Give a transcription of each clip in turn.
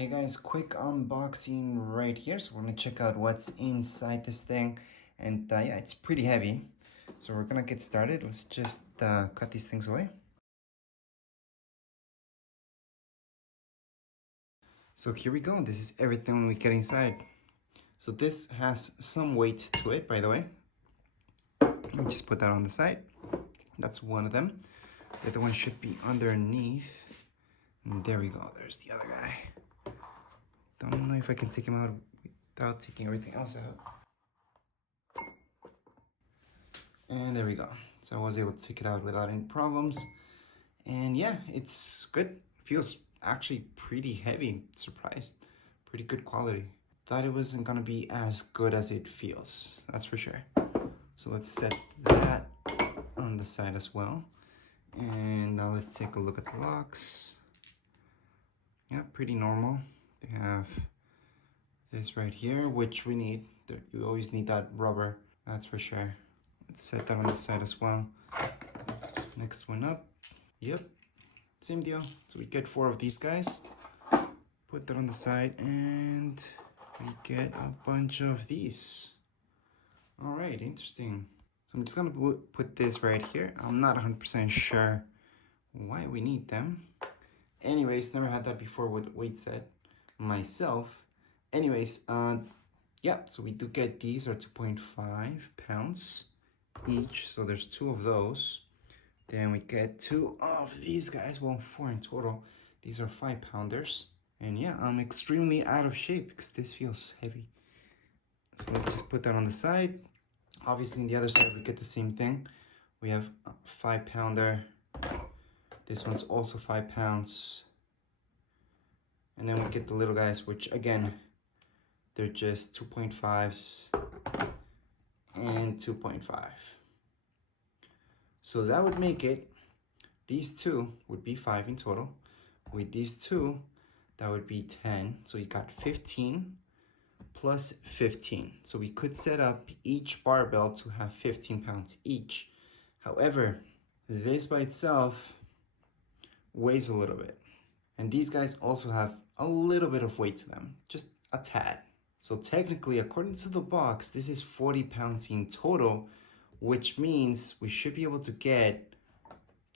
Hey guys, quick unboxing right here. So we're gonna check out what's inside this thing, and yeah, it's pretty heavy. So we're gonna get started. Let's just cut these things away. So here we go. This is everything we get inside. So this has some weight to it, by the way. Let me just put that on the side. That's one of them. The other one should be underneath. And there we go. There's the other guy. Don't know if I can take him out without taking everything else out. And there we go. So I was able to take it out without any problems. And yeah, it's good. Feels actually pretty heavy. Surprised. Pretty good quality. Thought it wasn't gonna be as good as it feels. That's for sure. So let's set that on the side as well. And now let's take a look at the locks. Yeah, pretty normal. They have this right here, which we need. You always need that rubber, that's for sure. Let's set that on the side as well. Next one up. Yep, same deal. So we get 4 of these guys. Put that on the side and we get a bunch of these. All right, interesting. So I'm just gonna put this right here. I'm not 100% sure why we need them. Anyways, never had that before with weight set myself. Anyways, yeah, so we do get these are 2.5 pounds each. So there's 2 of those. Then we get 2 of these guys, well, 4 in total. These are 5-pounders. And yeah, I'm extremely out of shape because this feels heavy. So let's just put that on the side. Obviously, on the other side, we get the same thing. We have a 5-pounder. This one's also 5 pounds. And then we get the little guys, which again, they're just 2.5s and 2.5. So that would make it, these 2 would be 5 in total. With these 2, that would be 10. So you got 15 plus 15. So we could set up each barbell to have 15 pounds each. However, this by itself weighs a little bit. And these guys also have a little bit of weight to them, just a tad. So technically, according to the box, this is 40 pounds in total, which means we should be able to get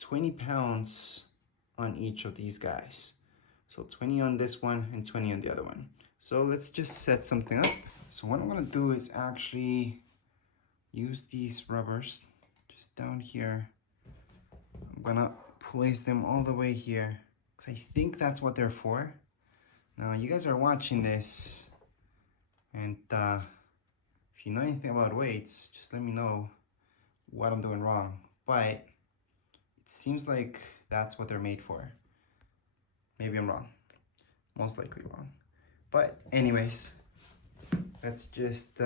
20 pounds on each of these guys. So 20 on this one and 20 on the other one. So let's just set something up. So what I'm gonna do is actually use these rubbers just down here. I'm gonna place them all the way here because I think that's what they're for. Now you guys are watching this, and if you know anything about weights, just let me know what I'm doing wrong. But it seems like that's what they're made for. Maybe I'm wrong. Most likely wrong. But anyways, let's just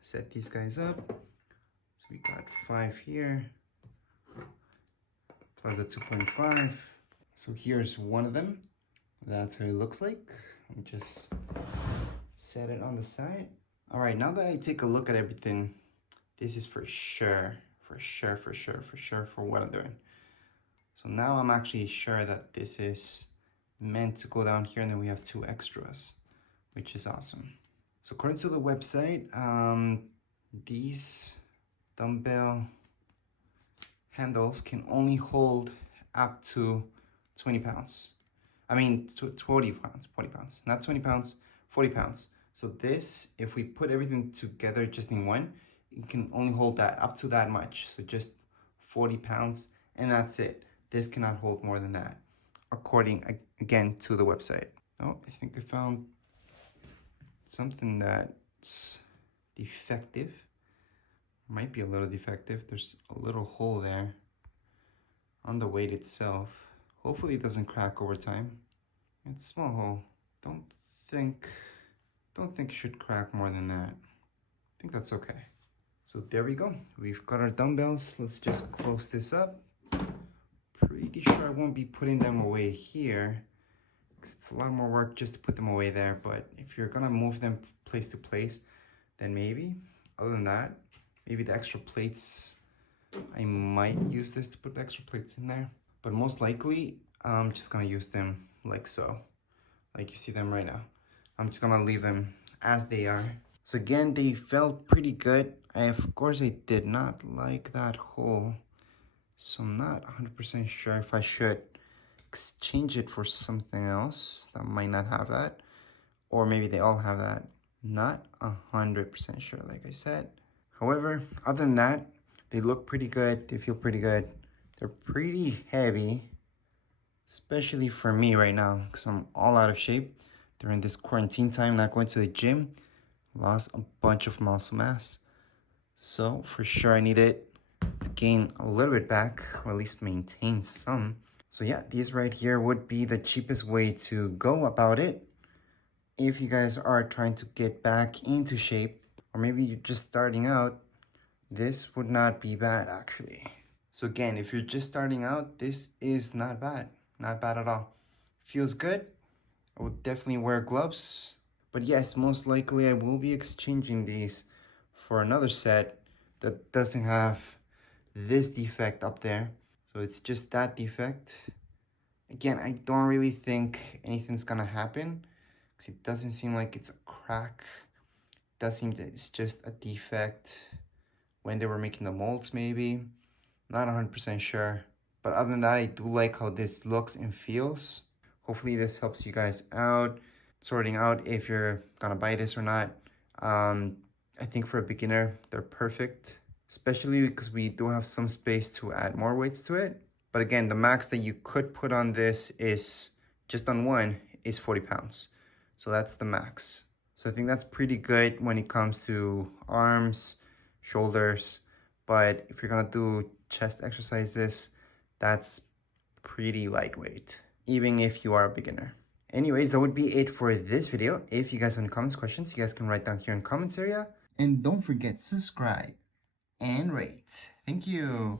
set these guys up. So we got 5 here, plus the 2.5. So here's one of them. That's how it looks like. Let me just set it on the side. All right, now that I take a look at everything, this is for sure for what I'm doing. So now I'm actually sure that this is meant to go down here, and then we have 2 extras, which is awesome. So according to the website, these dumbbell handles can only hold up to 20 pounds. I mean, 40 pounds, not 20 pounds, 40 pounds. So this, if we put everything together just in one, it can only hold that up to that much. So just 40 pounds, and that's it. This cannot hold more than that, according, again, to the website. Oh, I think I found something that's defective. Might be a little defective. There's a little hole there on the weight itself. Hopefully it doesn't crack over time. It's a small hole. Don't think it should crack more than that. I think that's okay. So there we go. We've got our dumbbells. Let's just close this up. Pretty sure I won't be putting them away here, because it's a lot more work just to put them away there. But if you're gonna move them place to place, then maybe. Other than that, maybe the extra plates, I might use this to put extra plates in there. But most likely, I'm just gonna use them like so. like you see them right now. I'm just gonna leave them as they are. So again, they felt pretty good. Of course, I did not like that hole. So I'm not 100% sure if I should exchange it for something else that might not have that. Or maybe they all have that. Not 100% sure, like I said. However, other than that, they look pretty good. They feel pretty good. They're pretty heavy, especially for me right now, because I'm all out of shape. During this quarantine time, not going to the gym, lost a bunch of muscle mass. So for sure I need it to gain a little bit back, or at least maintain some. So yeah, these right here would be the cheapest way to go about it. If you guys are trying to get back into shape, or maybe you're just starting out, this would not be bad actually. So again, if you're just starting out, this is not bad. Not bad at all. Feels good. I would definitely wear gloves. But yes, most likely I will be exchanging these for another set that doesn't have this defect up there. So it's just that defect. Again, I don't really think anything's gonna happen because it doesn't seem like it's a crack. It does seem that it's just a defect when they were making the molds maybe. Not 100% sure. But other than that, I do like how this looks and feels. Hopefully this helps you guys out, sorting out if you're gonna buy this or not. I think for a beginner, they're perfect, especially because we do have some space to add more weights to it. But again, the max that you could put on this is, just on one, is 40 pounds. So that's the max. So I think that's pretty good when it comes to arms, shoulders. But if you're gonna do chest exercises, that's pretty lightweight, even if you are a beginner. Anyways, that would be it for this video. If you guys have any comments, questions, you guys can write down here in the comments area. And don't forget, subscribe and rate. Thank you.